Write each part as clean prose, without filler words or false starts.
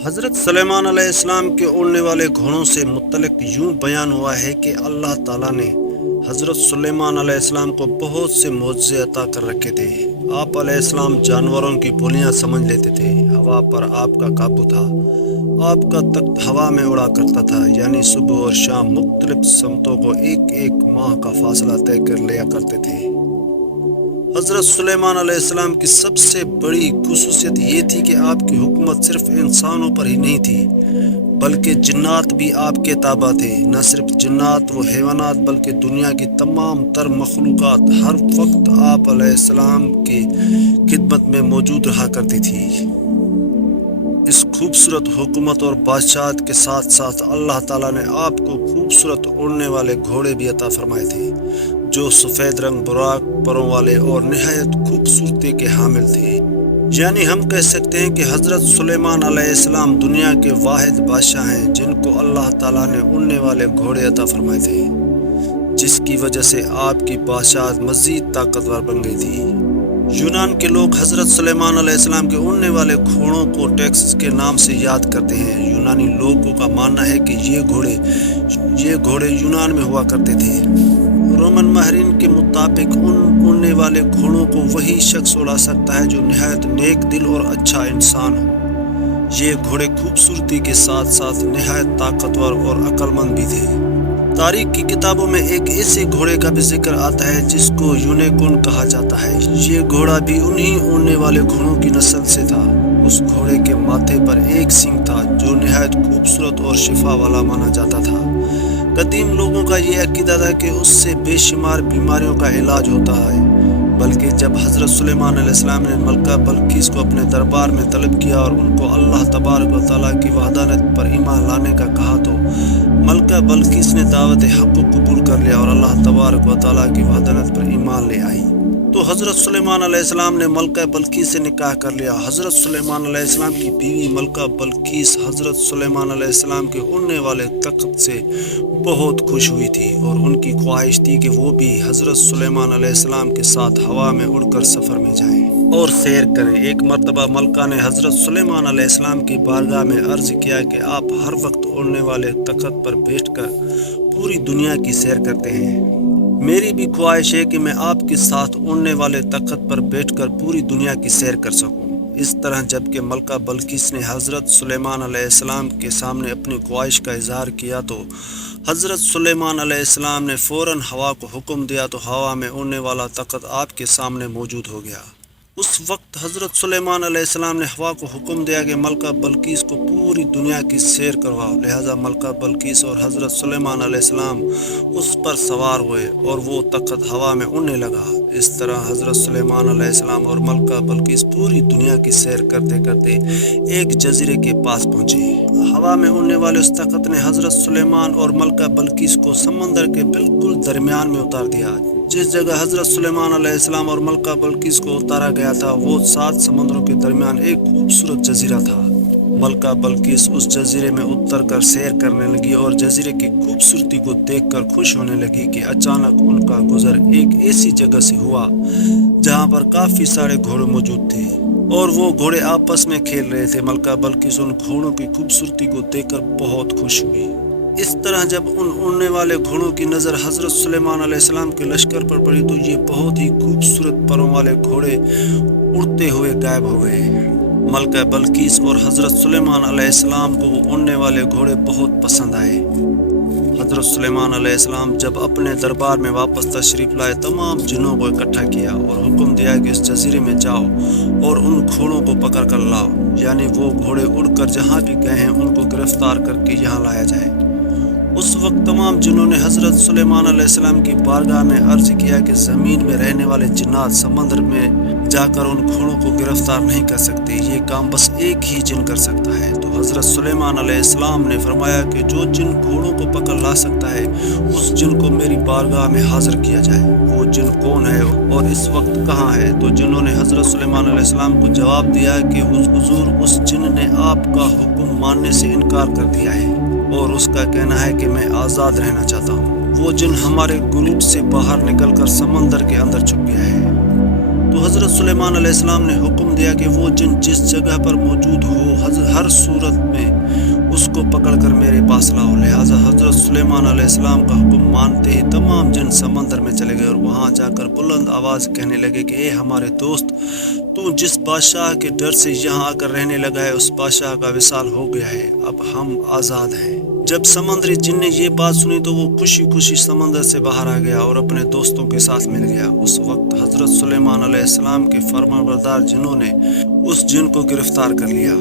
حضرت سلیمان علیہ السلام کے اڑنے والے گھوڑوں سے متعلق یوں بیان ہوا ہے کہ اللہ تعالیٰ نے حضرت سلیمان علیہ السلام کو بہت سے معجزے عطا کر رکھے تھے۔ آپ علیہ السلام جانوروں کی بولیاں سمجھ لیتے تھے، ہوا پر آپ کا قابو تھا، آپ کا تخت ہوا میں اڑا کرتا تھا، یعنی صبح اور شام مختلف سمتوں کو ایک ایک ماہ کا فاصلہ طے کر لیا کرتے تھے۔ حضرت سلیمان علیہ السلام کی سب سے بڑی خصوصیت یہ تھی کہ آپ کی حکومت صرف انسانوں پر ہی نہیں تھی بلکہ جنات بھی آپ کے تابع تھے۔ نہ صرف جنات و حیوانات بلکہ دنیا کی تمام تر مخلوقات ہر وقت آپ علیہ السلام کی خدمت میں موجود رہا کرتی تھی۔ اس خوبصورت حکومت اور بادشاہت کے ساتھ ساتھ اللہ تعالیٰ نے آپ کو خوبصورت اڑنے والے گھوڑے بھی عطا فرمائے تھے جو سفید رنگ، براق پروں والے اور نہایت خوبصورتی کے حامل تھے۔ یعنی ہم کہہ سکتے ہیں کہ حضرت سلیمان علیہ السلام دنیا کے واحد بادشاہ ہیں جن کو اللہ تعالیٰ نے اڑنے والے گھوڑے عطا فرمائے تھے، جس کی وجہ سے آپ کی بادشاہت مزید طاقتور بن گئی تھی۔ یونان کے لوگ حضرت سلیمان علیہ السلام کے اڑنے والے گھوڑوں کو ٹیکسس کے نام سے یاد کرتے ہیں۔ یونانی لوگوں کا ماننا ہے کہ یہ گھوڑے یونان میں ہوا کرتے تھے۔ رومن ماہرین کے مطابق ان اڑنے والے گھوڑوں کو وہی شخص اڑا سکتا ہے جو نہایت نیک دل اور اچھا انسان ہو۔ یہ گھوڑے خوبصورتی کے ساتھ ساتھ نہایت طاقتور اور عقل مند بھی تھے۔ تاریخ کی کتابوں میں ایک ایسے گھوڑے کا بھی ذکر آتا ہے جس کو یونیکورن کہا جاتا ہے۔ یہ گھوڑا بھی انہی اڑنے والے گھوڑوں کی نسل سے تھا۔ اس گھوڑے کے ماتھے پر ایک سینگ تھا جو نہایت خوبصورت اور شفا والا مانا جاتا تھا۔ قدیم لوگوں کا یہ عقیدہ تھا کہ اس سے بے شمار بیماریوں کا علاج ہوتا ہے، بلکہ جب حضرت سلیمان علیہ السلام نے ملکہ بلقیس کو اپنے دربار میں طلب کیا اور ان کو اللہ تبارک و تعالیٰ کی وحدانیت پر ایمان لانے کا کہا تو ملکہ بلقیس نے دعوت حق کو قبول کر لیا اور اللہ تبارک و تعالیٰ کی وحدانیت پر ایمان لے آئی۔ تو حضرت سلیمان علیہ السلام نے ملکہ بلقیس سے نکاح کر لیا۔ حضرت سلیمان علیہ السلام کی بیوی ملکہ بلقیس حضرت سلیمان علیہ السلام کے اڑنے والے تخت سے بہت خوش ہوئی تھی اور ان کی خواہش تھی کہ وہ بھی حضرت سلیمان علیہ السلام کے ساتھ ہوا میں اڑ کر سفر میں جائیں اور سیر کریں۔ ایک مرتبہ ملکہ نے حضرت سلیمان علیہ السلام کی بارگاہ میں عرض کیا کہ آپ ہر وقت اڑنے والے تخت پر بیٹھ کر پوری دنیا کی سیر کرتے ہیں، میری بھی خواہش ہے کہ میں آپ کے ساتھ اڑنے والے تخت پر بیٹھ کر پوری دنیا کی سیر کر سکوں۔ اس طرح جب کہ ملکہ بلقیس نے حضرت سلیمان علیہ السلام کے سامنے اپنی خواہش کا اظہار کیا تو حضرت سلیمان علیہ السلام نے فوراً ہوا کو حکم دیا تو ہوا میں اڑنے والا تخت آپ کے سامنے موجود ہو گیا۔ اس وقت حضرت سلیمان علیہ السلام نے ہوا کو حکم دیا کہ ملکہ بلقیس کو پوری دنیا کی سیر کرواؤ، لہذا ملکہ بلقیس اور حضرت سلیمان علیہ السلام اس پر سوار ہوئے اور وہ تخت ہوا میں اڑنے لگا۔ اس طرح حضرت سلیمان علیہ السلام اور ملکہ بلقیس پوری دنیا کی سیر کرتے کرتے ایک جزیرے کے پاس پہنچے۔ ہوا میں اڑنے والے اس تخت نے حضرت سلیمان اور ملکہ بلقیس کو سمندر کے بالکل درمیان میں اتار دیا۔ جس جگہ حضرت سلیمان علیہ السلام اور ملکہ بلقیس کو اتارا گیا تھا وہ 7 سمندروں کے درمیان ایک خوبصورت جزیرہ تھا۔ ملکہ بلقیس اس جزیرے میں اتر کر سیر کرنے لگی اور جزیرے کی خوبصورتی کو دیکھ کر خوش ہونے لگی کہ اچانک ان کا گزر ایک ایسی جگہ سے ہوا جہاں پر کافی سارے گھوڑے موجود تھے اور وہ گھوڑے آپس میں کھیل رہے تھے۔ ملکہ بلقیس ان گھوڑوں کی خوبصورتی کو دیکھ کر بہت خوش ہوئی۔ اس طرح جب ان اڑنے والے گھوڑوں کی نظر حضرت سلیمان علیہ السلام کے لشکر پر پڑی تو یہ بہت ہی خوبصورت پروں والے گھوڑے اڑتے ہوئے غائب ہو گئے۔ ملکہ بلقیس اور حضرت سلیمان علیہ السلام کو وہ اڑنے والے گھوڑے بہت پسند آئے۔ حضرت سلیمان علیہ السلام جب اپنے دربار میں واپس تشریف لائے تمام جنوں کو اکٹھا کیا اور حکم دیا کہ اس جزیرے میں جاؤ اور ان گھوڑوں کو پکڑ کر لاؤ، یعنی وہ گھوڑے اڑ کر جہاں بھی گئے ہیں ان کو گرفتار کر کے یہاں لایا جائے۔ اس وقت تمام جنوں نے حضرت سلیمان علیہ السلام کی بارگاہ میں عرض کیا کہ زمین میں رہنے والے جنات سمندر میں جا کر ان گھوڑوں کو گرفتار نہیں کر سکتے، یہ کام بس ایک ہی جن کر سکتا ہے۔ تو حضرت سلیمان علیہ السلام نے فرمایا کہ جو جن گھوڑوں کو پکڑ لا سکتا ہے اس جن کو میری بارگاہ میں حاضر کیا جائے۔ وہ جن کون ہے اور اس وقت کہاں ہے؟ تو جنوں نے حضرت سلیمان علیہ السلام کو جواب دیا کہ حضور اس جن نے آپ کا حکم ماننے سے انکار کر دیا ہے اور اس کا کہنا ہے کہ میں آزاد رہنا چاہتا ہوں۔ وہ جن ہمارے گروپ سے باہر نکل کر سمندر کے اندر چھپ گیا ہے۔ تو حضرت سلیمان علیہ السلام نے حکم دیا کہ وہ جن جس جگہ پر موجود ہو ہر صورت میں اس کو پکڑ کر میرے پاس لاؤ۔ لہٰذا حضرت سلیمان علیہ السلام کا حکم مانتے ہی تمام جن سمندر میں چلے گئے اور وہاں جا کر بلند آواز کہنے لگے کہ اے ہمارے دوست، تو جس بادشاہ کے ڈر سے یہاں آ کر رہنے لگا ہے اس بادشاہ کا وصال ہو گیا ہے، اب ہم آزاد ہیں۔ جب سمندری جن نے یہ بات سنی تو وہ خوشی خوشی سمندر سے باہر آ گیا اور اپنے دوستوں کے ساتھ مل گیا۔ اس وقت حضرت سلیمان علیہ السلام کے فرمانبردار جنوں نے اس جن کو گرفتار کر لیا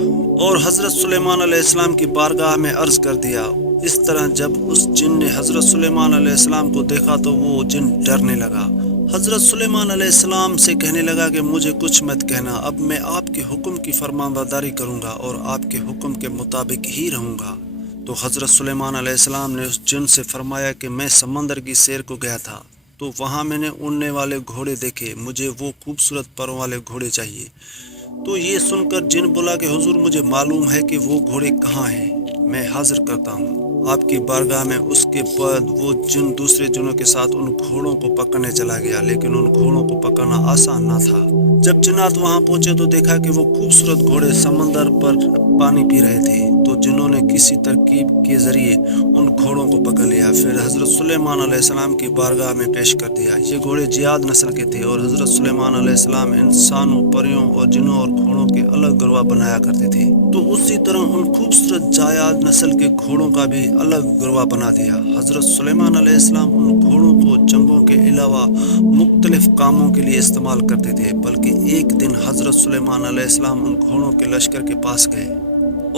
اور حضرت سلیمان علیہ السلام کی بارگاہ میں عرض کر دیا۔ اس طرح جب اس جن نے حضرت سلیمان علیہ السلام کو دیکھا تو وہ جن ڈرنے لگا۔ حضرت سلیمان علیہ السلام سے کہنے لگا کہ مجھے کچھ مت کہنا، اب میں آپ کے حکم کی فرمانبرداری کروں گا اور آپ کے حکم کے مطابق ہی رہوں گا۔ تو حضرت سلیمان علیہ السلام نے اس جن سے فرمایا کہ میں سمندر کی سیر کو گیا تھا تو وہاں میں نے اڑنے والے گھوڑے دیکھے، مجھے وہ خوبصورت پروں والے گھوڑے چاہیے۔ تو یہ سن کر جن بولا کہ حضور مجھے معلوم ہے کہ وہ گھوڑے کہاں ہیں، میں حاضر کرتا ہوں آپ کی بارگاہ میں۔ اس کے بعد وہ جن دوسرے جنوں کے ساتھ ان گھوڑوں کو پکڑنے چلا گیا، لیکن ان گھوڑوں کو پکڑنا آسان نہ تھا۔ جب جنات وہاں پہنچے تو دیکھا کہ وہ خوبصورت گھوڑے سمندر پر پانی پی رہے تھے، تو جنہوں نے کسی ترکیب کے ذریعے ان گھوڑوں کو پکڑ لیا، پھر حضرت سلیمان علیہ السلام کی بارگاہ میں پیش کر دیا۔ یہ گھوڑے جیاد نسل کے تھے اور حضرت سلیمان علیہ السلام انسانوں، پریوں اور جنوں اور گھوڑوں کے الگ گروہ بنایا کرتے تھے، تو اسی طرح ان خوبصورت جیاد نسل کے گھوڑوں کا بھی الگ گروہ بنا دیا۔ حضرت سلیمان علیہ السلام ان گھوڑوں کو جنگوں کے علاوہ مختلف کاموں کے لیے استعمال کرتے تھے، بلکہ ایک دن حضرت سلیمان علیہ السلام ان گھوڑوں کے لشکر کے پاس گئے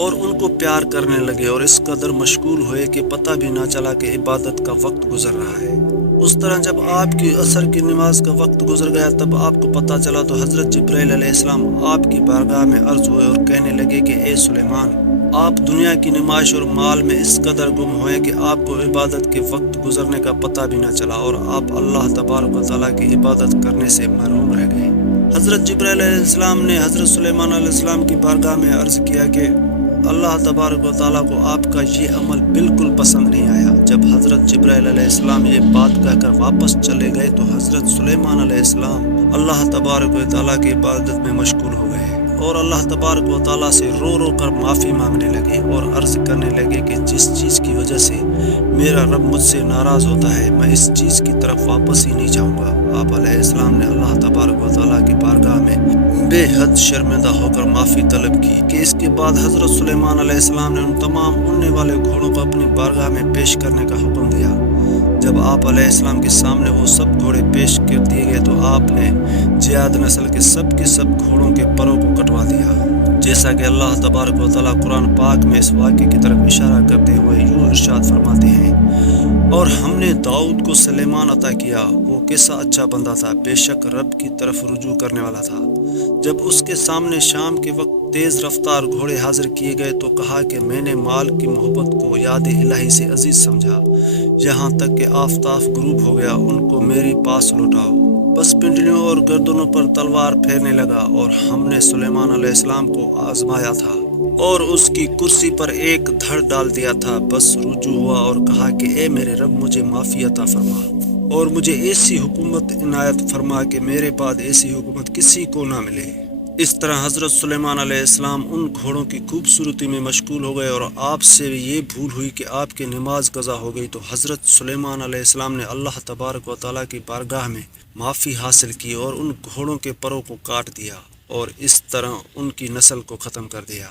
اور ان کو پیار کرنے لگے اور اس قدر مشغول ہوئے کہ پتہ بھی نہ چلا کہ عبادت کا وقت گزر رہا ہے۔ اس طرح جب آپ کی عصر کی نماز کا وقت گزر گیا تب آپ کو پتہ چلا تو حضرت جبرائیل علیہ السلام آپ کی بارگاہ میں عرض ہوئے اور کہنے لگے کہ اے سلیمان، آپ دنیا کی نمائش اور مال میں اس قدر گم ہوئے کہ آپ کو عبادت کے وقت گزرنے کا پتہ بھی نہ چلا اور آپ اللہ تبارک و تعالیٰ کی عبادت کرنے سے محروم رہ گئے۔ حضرت جبرائیل علیہ السلام نے حضرت سلیمان علیہ السلام کی بارگاہ میں عرض کیا کہ اللہ تبارک و تعالیٰ کو آپ کا یہ عمل بالکل پسند نہیں آیا۔ جب حضرت جبرائیل علیہ السلام یہ بات کہہ کر واپس چلے گئے تو حضرت سلیمان علیہ السلام اللہ تبارک و تعالیٰ کی عبادت میں مشغول ہو گئے اور اللہ تبارک و تعالیٰ سے رو رو کر معافی مانگنے لگے اور عرض کرنے لگے کہ جس چیز کی وجہ سے میرا رب مجھ سے ناراض ہوتا ہے میں اس چیز کی طرف واپس ہی نہیں جاؤں گا۔ آپ علیہ السلام نے اللہ تبارک و تعالیٰ کی بارگاہ میں بے حد شرمندہ ہو کر معافی طلب کی کہ اس کے بعد حضرت سلیمان علیہ السلام نے ان تمام اڑنے والے گھوڑوں کو اپنی بارگاہ میں پیش کرنے کا حکم دیا۔ جب آپ علیہ السلام کے سامنے وہ سب گھوڑے پیش کر دیے گئے تو آپ نے جیاد نسل کے سب گھوڑوں کے پروں کو کٹوا دیا، جیسا کہ اللہ تبارک و تعالیٰ قرآن پاک میں اس واقعے کی طرف اشارہ کرتے ہوئے یوں ارشاد فرماتے ہیں، اور ہم نے داؤد کو سلیمان عطا کیا، وہ کیسا اچھا بندہ تھا، بے شک رب کی طرف رجوع کرنے والا تھا۔ جب اس کے سامنے شام کے وقت تیز رفتار گھوڑے حاضر کیے گئے تو کہا کہ میں نے مال کی محبت کو یاد الہی سے عزیز سمجھا، یہاں تک کہ آفتاب غروب ہو گیا، ان کو میری پاس لوٹاؤ۔ بس پنڈلیوں اور گردنوں پر تلوار پھیرنے لگا اور ہم نے سلیمان علیہ السلام کو آزمایا تھا اور اس کی کرسی پر ایک دھڑ ڈال دیا تھا، بس رجوع ہوا اور کہا کہ اے میرے رب مجھے معافی عطا فرما اور مجھے ایسی حکومت عنایت فرما کہ میرے بعد ایسی حکومت کسی کو نہ ملے۔ اس طرح حضرت سلیمان علیہ السلام ان گھوڑوں کی خوبصورتی میں مشغول ہو گئے اور آپ سے یہ بھول ہوئی کہ آپ کی نماز قضا ہو گئی تو حضرت سلیمان علیہ السلام نے اللہ تبارک و تعالیٰ کی بارگاہ میں معافی حاصل کی اور ان گھوڑوں کے پروں کو کاٹ دیا اور اس طرح ان کی نسل کو ختم کر دیا۔